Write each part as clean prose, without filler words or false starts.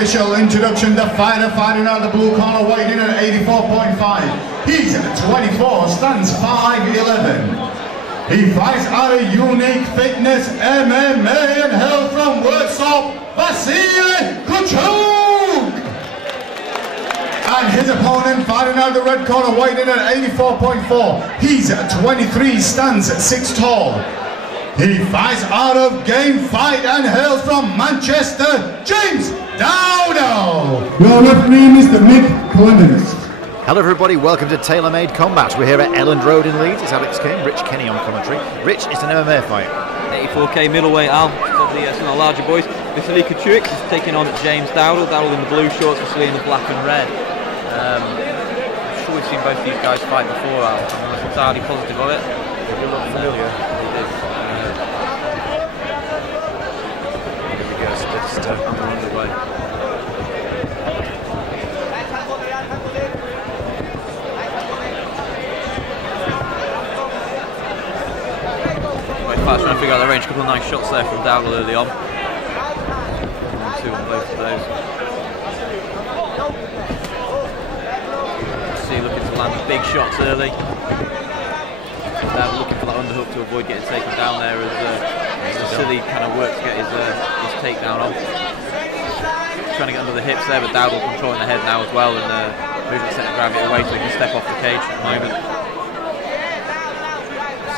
official introduction. The fighter fighting out of the blue corner, weighing in at 84.5. He's 24, stands 5'11". He fights out of Unique Fitness MMA and hail from Warsaw, Vasily Kuchuk. And his opponent fighting out of the red corner, weighing in at 84.4. He's 23, stands 6 tall. He fights out of Game Fight and hails from Manchester, James Dowdle. Your referee, Mr. Mick Clemens. Hello everybody, welcome to Tailor Made Combat. We're here at Elland Road in Leeds. It's Alex King, Rich Kenny on commentary. Rich, it's an MMA fight. 84k middleweight Al, some of the larger boys. Vasily Kuchuk is taking on James Dowdle. Dowdle in the blue shorts, Vasily in the black and red. I'm sure we've seen both these guys fight before, Al. I'm not entirely positive of it. They do look familiar. It is. Here we go, so just underway. Trying to figure out the range. A couple of nice shots there from Dowdle early on. 1-2 on both of those. See, looking to land big shots early. Dowdle looking for that underhook to avoid getting taken down there as Vasily kind of works to get his takedown on. Trying to get under the hips there, but Dowdle controlling the head now as well and moving the centre of gravity away so he can step off the cage at the moment.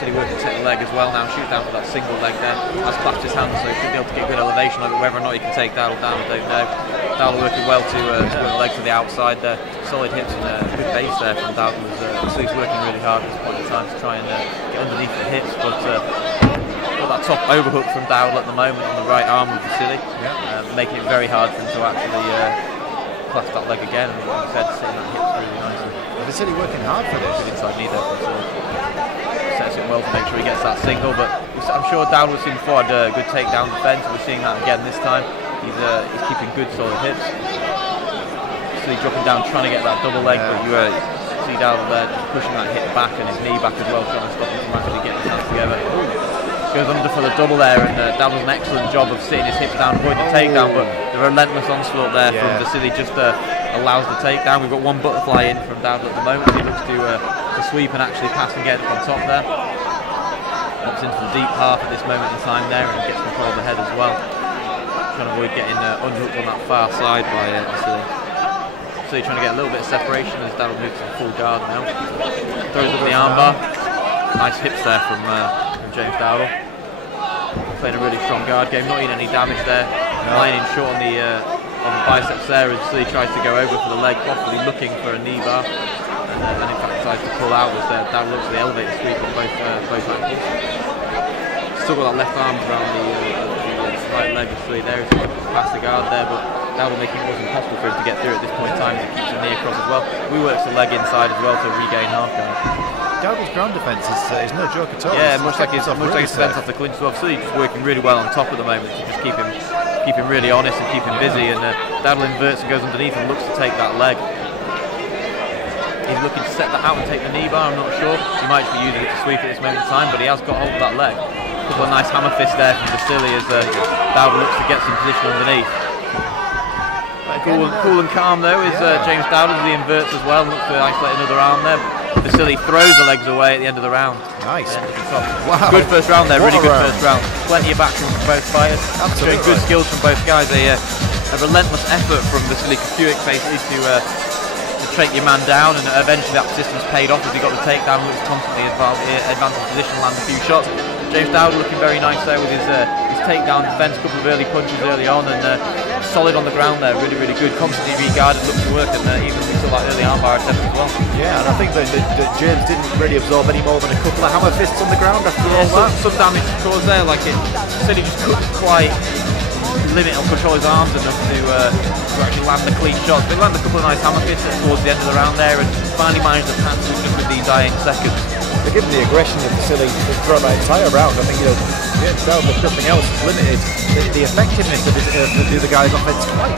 He working to take the leg as well now, shoot down for that single leg there. Has clasped his hands, so he should be able to get good elevation over it. Whether or not he can take Dowdle down, I don't know. Dowdle working well to win the leg to the outside there. Solid hips and a good base there from Dowdle. So he's working really hard at this point in time to try and get underneath the hips. But got that top overhook from Dowdle at the moment on the right arm of Vasily, making it very hard for him to actually clasp that leg again. And like I said, sitting that hips really nicely. Vasily working hard for this. Good inside knee there from sets it well to make sure he gets that single, but I'm sure Dowdle was seen before had a good takedown defence. We're seeing that again this time. He's keeping good solid hips. So he's dropping down trying to get that double leg, but you see Dowdle there pushing that hip back and his knee back as well, trying to stop him from actually getting his hands together. Goes under for the double there, and Dowdle does an excellent job of sitting his hips down, avoiding the takedown, but the relentless onslaught there from Vasily just allows the takedown. We've got one butterfly in from Dowdle at the moment. He looks to sweep and actually pass and get up on top there. Pops into the deep half at this moment in time there and gets control of the head as well. Trying to avoid getting unhooked on that far side by Vasily. So he's trying to get a little bit of separation as Dowdle moves to the full guard now. Throws up the armbar. Nice hips there from James Dowdle. Playing a really strong guard game, not eating any damage there. Lining short on the biceps there as Vasily tries to go over for the leg, possibly looking for a knee bar. And in fact decides to pull out as Dowdle looks to the elevator sweep on both ankles. Still got that left arm around the right leg of Vasily there. He's past the guard there, but Dowdle making it almost impossible for him to get through at this point in time. He keeps the knee across as well. We works the leg inside as well to regain half guard. Dowdle's ground defence is no joke at all. Yeah, much like his defence off the clinch. So obviously just working really well on top at the moment to just keep him really honest and keep him busy. And Dowdle inverts and goes underneath and looks to take that leg. He's looking to set that out and take the knee bar, I'm not sure. He might be using it to sweep at this moment in time, but he has got hold of that leg. A couple of nice hammer fists there from Vasily as Dowdle looks to get some position underneath. Cool and calm though is James Dowdle as he inverts as well and looks to isolate another arm there. Vasily throws the legs away at the end of the round. Nice. Wow. Good first round there, really good first round. Plenty of action from both fighters. Absolutely. Showing good skills from both guys. A relentless effort from Vasily Kuchuk basically to take your man down, and eventually that persistence paid off as he got the takedown, looks constantly advanced position, lands a few shots. James Dowdle looking very nice there with his takedown defence, a couple of early punches early on, and solid on the ground there, really, really good, constantly re-guarded, looks to work, and even took that early armbar attempt as well. Yeah, and I think that James didn't really absorb any more than a couple of hammer fists on the ground after all that. Some damage caused there, like it said he just couldn't quite limit or control his arms enough to actually land the clean shots. But he landed a couple of nice hammer fists towards the end of the round there and finally managed to pass just with the dying seconds. But given the aggression of Vasily throughout that entire round, I think, James Dowdle, if nothing else, is limited. The effectiveness of the other guys' offense quite.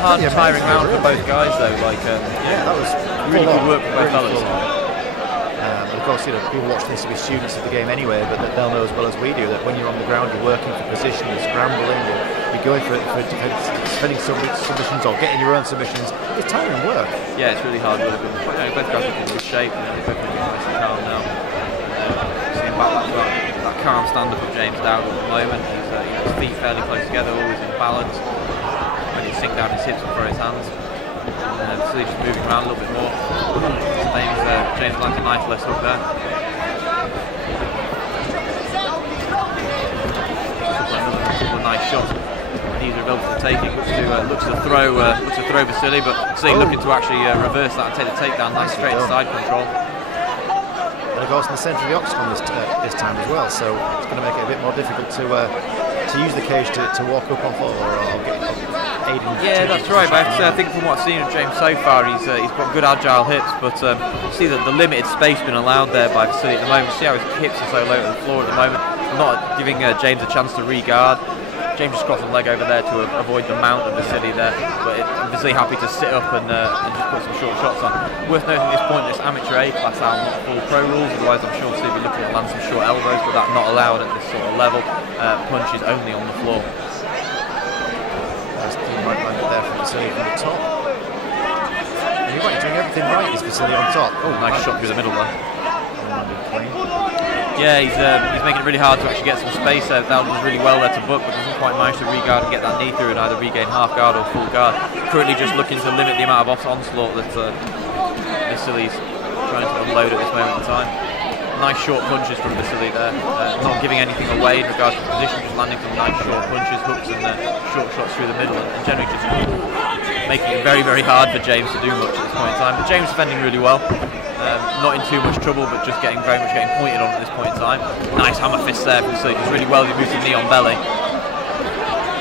Hard and tiring round for both guys though. That was really good work for both fellas. Of course, people watching this will be students of the game anyway, but they'll know as well as we do that when you're on the ground, you're working for position, you're scrambling, be going for defending submissions or getting your own submissions. It's tiring work. Yeah, it's really hard work. Both guys are in good shape. They're both looking nice and calm now. Seeing back that calm stand-up of James Dowdall at the moment. His feet fairly close together, always in balance. Ready to sink down his hips and throw his hands. Vasily just moving around a little bit more. James lands a nice left hook there. A nice shot. Neither of them taking. Looks to throw Vasily, but Vasily looking to actually reverse that and take the takedown. Nice straight side control. And of course in the centre of the octagon this time as well, so it's going to make it a bit more difficult to use the cage to walk up on or get aid in. Yeah, that's right. But I think from what I've seen of James so far, he's got good agile hips. But see that the limited space being allowed there by Vasily at the moment. See how his hips are so low to the floor at the moment. Not giving James a chance to re-guard. James just crossed the leg over there to avoid the mount of Vasily there, but Vasily happy to sit up and just put some short shots on. Worth noting at this point, this amateur A class are not full pro rules, otherwise I'm sure Vasily will be looking at land some short elbows, but that's not allowed at this sort of level. Punches only on the floor. Nice clean right landed there from Vasily from the top. And you're right, doing everything right, is Vasily on top. Oh, nice shot through the middle there. Clean. Yeah, he's making it really hard to actually get some space there. That was really well there to book, but doesn't quite manage to re-guard and get that knee through and either regain half guard or full guard. Currently just looking to limit the amount of onslaught that Vasily's trying to unload at this moment in time. Nice short punches from Vasily there, not giving anything away in regards to position, just landing some nice short punches, hooks and short shots through the middle, and generally just making it very, very hard for James to do much at this point in time. But James defending really well. Not in too much trouble, but just very much getting pointed on at this point in time. Nice hammer fist there from Vasily, just really well. He moves the knee on belly.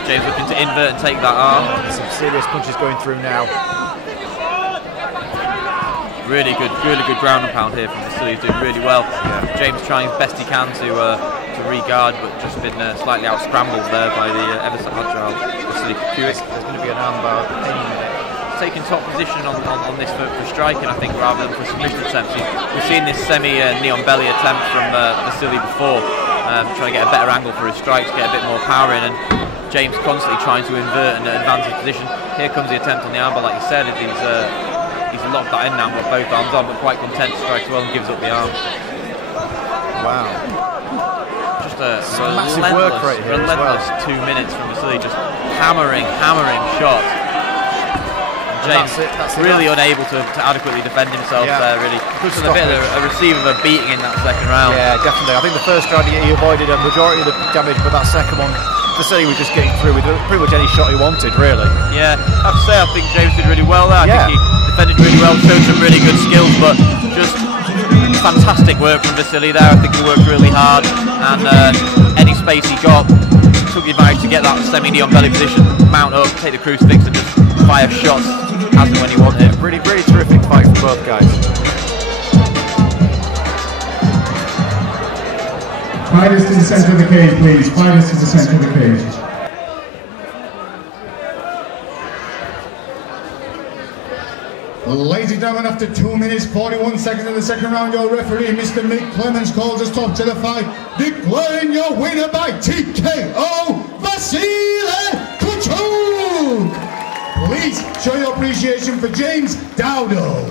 James looking to invert and take that arm. Some serious punches going through now. Really good ground and pound here from Vasily. He's doing really well. Yeah. James trying as best he can to re-guard, but just been slightly out scrambled there by the ever so agile Vasily Kukiewicz. There's going to be an armbar any minute. Taking top position on this for striking, I think, rather than for submission attempts. We've seen this knee on belly attempt from Vasily before, trying to get a better angle for his strikes, get a bit more power in, and James constantly trying to invert and advance his position. Here comes the attempt on the armbar, like you said. He's locked that in now, got both arms on, but quite content to strike well and gives up the arm. Wow. Just a massive work rate here relentless as well. 2 minutes from Vasily, just hammering shots. James really unable to adequately defend himself there, really. Just a bit of a receiver of a beating in that second round. Yeah, definitely. I think the first round he avoided a majority of the damage, but that second one, Vasily was just getting through with pretty much any shot he wanted, really. Yeah, I have to say, I think James did really well there. I think he defended really well, showed some really good skills, but just fantastic work from Vasily there. I think he worked really hard, and any space he got, took the advantage to get that semi-knee on belly position, mount up, take the crucifix, and just fire shots as and when he wanted. Really terrific fight for both guys. Fighters to the centre of the cage, please. Fighters to the centre of the cage. Ladies and gentlemen, after 2 minutes 41 seconds in the second round, your referee, Mr. Mick Clemens, calls a stop to the fight, declaring your winner by TKO, Vasily Kuchuk. Please show your appreciation for James Dowdall.